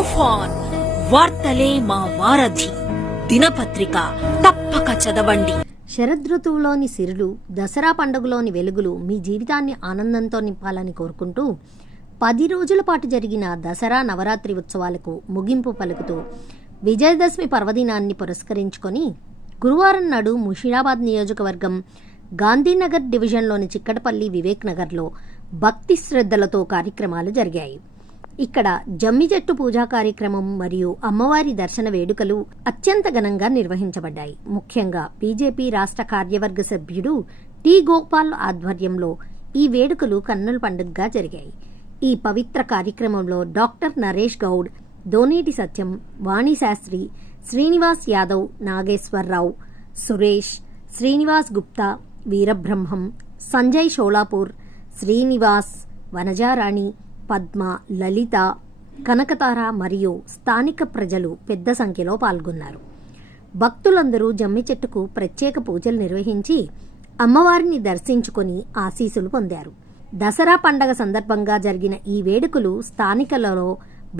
తుఫాన్ వార్తలే మా వారధి దినపత్రిక తప్పక చదవండి. శరదృతువులోని సిరులు, దసరా పండుగలోని వెలుగులు మీ జీవితాన్ని ఆనందంతో నింపాలని కోరుకుంటూ 10 రోజుల పాటు జరిగిన దసరా నవరాత్రి ఉత్సవాలకు ముగింపు పలుకుతూ విజయదశమి పర్వదినాన్ని పురస్కరించుకొని గురువారం నాడు ముషీరాబాద్ నియోజకవర్గం గాంధీనగర్ డివిజన్లోని చిక్కడపల్లి వివేక్ నగర్లో భక్తి శ్రద్ధలతో కార్యక్రమాలు జరిగాయి. ఇక్కడ జమ్మి చెట్టు పూజా కార్యక్రమం మరియు అమ్మవారి దర్శన వేడుకలు అత్యంత ఘనంగా నిర్వహించబడ్డాయి. ముఖ్యంగా బీజేపీ రాష్ట్ర కార్యవర్గ సభ్యుడు టి గోపాల్ ఆధ్వర్యంలో ఈ వేడుకలు కన్నుల పండుగగా జరిగాయి. ఈ పవిత్ర కార్యక్రమంలో డాక్టర్ నరేష్ గౌడ్, దోనేటి సత్యం, వాణి శాస్త్రి, శ్రీనివాస్ యాదవ్, నాగేశ్వరరావు, సురేష్, శ్రీనివాస్ గుప్తా, వీరబ్రహ్మం, సంజయ్ షోలాపూర్, శ్రీనివాస్, వనజారాణి, పద్మ, లలిత, కనకతార మరియు స్థానిక ప్రజలు పెద్ద సంఖ్యలో పాల్గొన్నారు. భక్తులందరూ జమ్మి చెట్టుకు ప్రత్యేక పూజలు నిర్వహించి అమ్మవారిని దర్శించుకొని ఆశీస్సులు పొందారు. దసరా పండగ సందర్భంగా జరిగిన ఈ వేడుకలు స్థానికులలో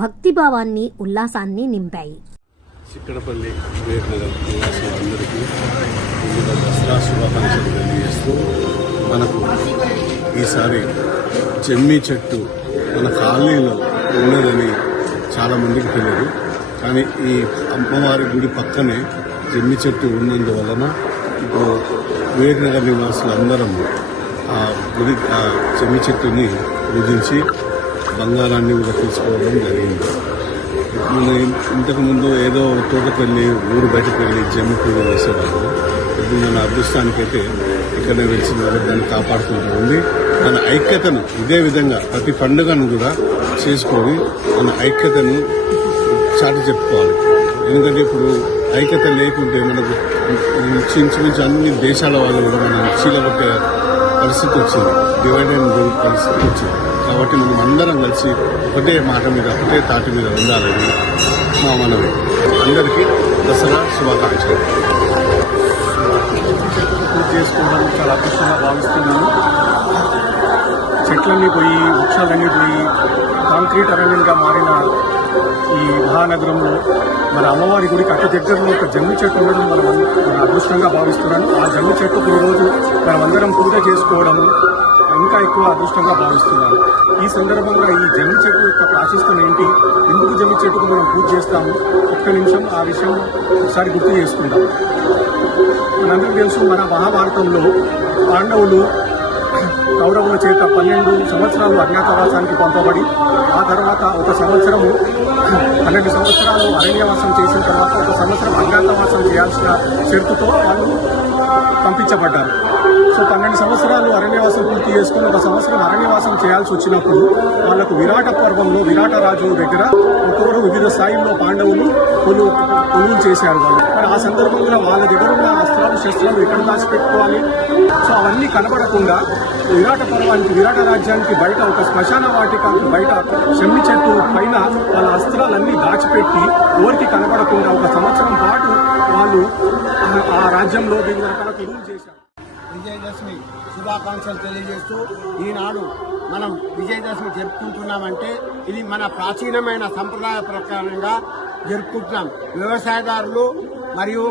భక్తిభావాన్ని, ఉల్లాసాన్ని నింపాయి. చిక్కడపల్లి వివేక్ నగర్ నివాసులందరికీ ముందుగా దసరా శుభాకాంక్షలు తెలియజేస్తూ, మనకు ఈసారి జమ్మి చెట్టు మన కాలనీలో ఉన్నదని చాలామందికి తెలియదు. కానీ ఈ అమ్మవారి గుడి పక్కనే జమ్మి చెట్టు ఉన్నందువలన ఇప్పుడు వివేక్ నగర్ నివాసులందరం ఆ గుడి జమ్మి చెట్టుని పూజించి బంగారాన్ని కూడా తీసుకోవడం జరిగింది. మన ఇంతకుముందు ఏదో తోటకు వెళ్ళి ఊరు బయటకు వెళ్ళి జమ్మి పూజ చేసేవాళ్ళు. ఇప్పుడు మన అదృష్టానికైతే ఇక్కడనే వెలిసిన వాళ్ళు దాన్ని కాపాడుకుంటూ ఉంది. మన ఐక్యతను ఇదే విధంగా ప్రతి పండుగను కూడా చేసుకొని మన ఐక్యతను చాటి చెప్పుకోవాలి. ఎందుకంటే ఇప్పుడు ఐక్యత లేకుంటే మనకు ఇంచుమించు అన్ని దేశాల వాళ్ళు కూడా మనం చీలబట్టే పరిస్థితి వచ్చింది, డివైడ్ అండ్ రూల్ పరిస్థితి వచ్చింది. కాబట్టి మనం అందరం కలిసి ఒకటే మాట మీద, ఒకటే తాటి మీద ఉండాలని మా మనవి. అందరికీ దసరా శుభాకాంక్షలు. పూజ చేసుకోవడం చాలా అదృష్టంగా భావిస్తున్నాను. చెట్లన్నీ పోయి, వృక్షాలన్నీ పోయి కాంక్రీట్ అరణ్యంగా మారిన ఈ మహానగరంలో మన అమ్మవారి గుడికి అటు దగ్గరలో ఒక జమ్మి చెట్టు ఉండడం మన అదృష్టంగా భావిస్తున్నాను. ఆ జమ్మి చెట్టుకు ఈరోజు మనమందరం పూజ చేసుకోవడము ఇంకా ఎక్కువ అదృష్టంగా భావిస్తున్నాను. ఈ సందర్భంగా ఈ జమ్మి చెట్టు యొక్క ప్రాశస్త్యం ఏంటి, ఎందుకు జమ్మి చెట్టుకు మనం పూజ చేస్తాము, ఒక్క నిమిషం ఆ విషయం ఒకసారి గుర్తు చేసుకుందాం. మనందరికీ తెలుసు, మన మహాభారతంలో పాండవులు కౌరవుల చేత 12 సంవత్సరాలు అజ్ఞాతవాసానికి పంపబడి ఆ తర్వాత 1 సంవత్సరము 12 సంవత్సరాలు అరణ్యవాసం చేసిన తర్వాత 1 సంవత్సరం అజ్ఞాతవాసం చేయాల్సిన షరతుతో వాళ్ళు పంపించబడ్డారు. సో 12 సంవత్సరాలు అరణ్యవాసం పూర్తి చేసుకుని 1 సంవత్సరం అరణ్యవాసం చేయాల్సి వచ్చినప్పుడు వాళ్లకు విరాట పర్వంలో విరాట రాజు దగ్గర ఒక్కొక్కరు వివిధ స్థాయిల్లో పాండవులు కొలువులు చేశారు. వాళ్ళు మరి ఆ సందర్భంలో వాళ్ళ దగ్గర ఉన్న అస్త్రాలు, శస్త్రాలు ఎక్కడ దాచిపెట్టుకోవాలి, సో అవన్నీ కనబడకుండా విరాట పర్వానికి, విరాట రాజ్యానికి బయట ఒక శ్మశాన వాటిక బయట జమ్మి చెట్టు పైన వాళ్ళ అస్త్రాలన్నీ దాచిపెట్టి ఎవరికి కనబడకుండా 1 సంవత్సరం పాటు వాళ్ళు ఆ రాజ్యంలో వివిధ రకాల కొలువులు చేశారు. విజయదశమి శుభాకాంక్షలు తెలియజేస్తూ, ఈనాడు మనం విజయదశమి జరుపుకుంటున్నామంటే ఇది మన ప్రాచీనమైన సంప్రదాయ ప్రకారంగా జరుపుకుంటున్నాం. వ్యవసాయదారులు మరియు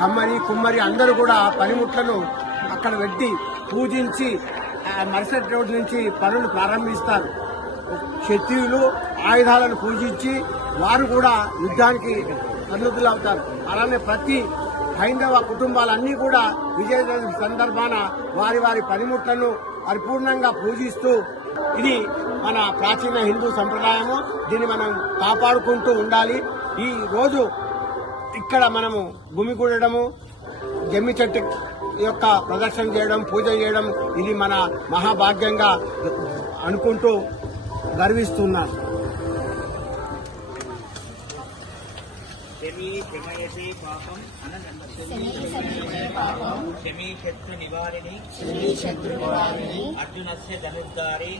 కమ్మరి, కుమ్మరి అందరూ కూడా పనిముట్లను అక్కడ పెట్టి పూజించి మరుసటి రోజు నుంచి పనులు ప్రారంభిస్తారు. క్షత్రియులు ఆయుధాలను పూజించి వారు కూడా యుద్ధానికి సన్నద్ధులవుతారు. అలానే ప్రతి హైందవ కుటుంబాలన్నీ కూడా విజయదశమి సందర్భాన వారి వారి పనిముట్లను పరిపూర్ణంగా పూజిస్తూ, ఇది మన ప్రాచీన హిందూ సంప్రదాయము. దీన్ని మనం కాపాడుకుంటూ ఉండాలి. ఈ రోజు ఇక్కడ మనము గుమిగూడము, జమ్మి చెట్టు యొక్క ప్రదర్శన చేయడం, పూజ చేయడం, ఇది మన మహాభాగ్యంగా అనుకుంటూ గర్విస్తున్నాను. శమీశత్రు నివారిణి అర్జునస్య ధనుర్ధారి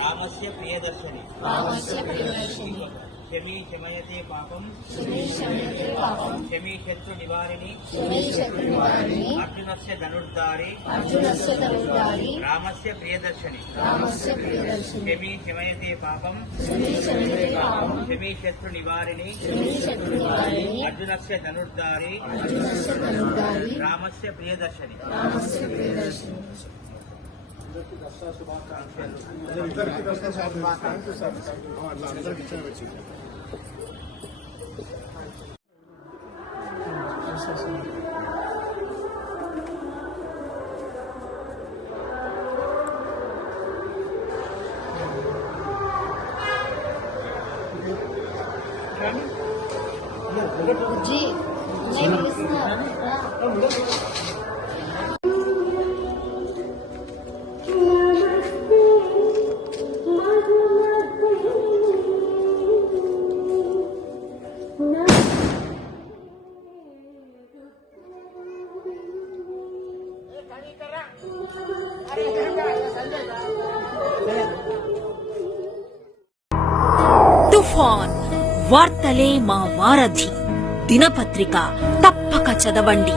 రామస్య ప్రియదర్శిని. శమీ శమయతే పాపం శమీ శత్రు నివారిణి అర్జునస్య ధనుర్ధారి రామస్య ప్రియదర్శని శమీ శమయతే పాపం శమీ శత్రు నివారిణి అర్జునస్య ధనుర్ధారి రామస్య ప్రియదర్శని. తుఫాన్ వార్తలే మా వారధి దినపత్రిక తప్పక చదవండి.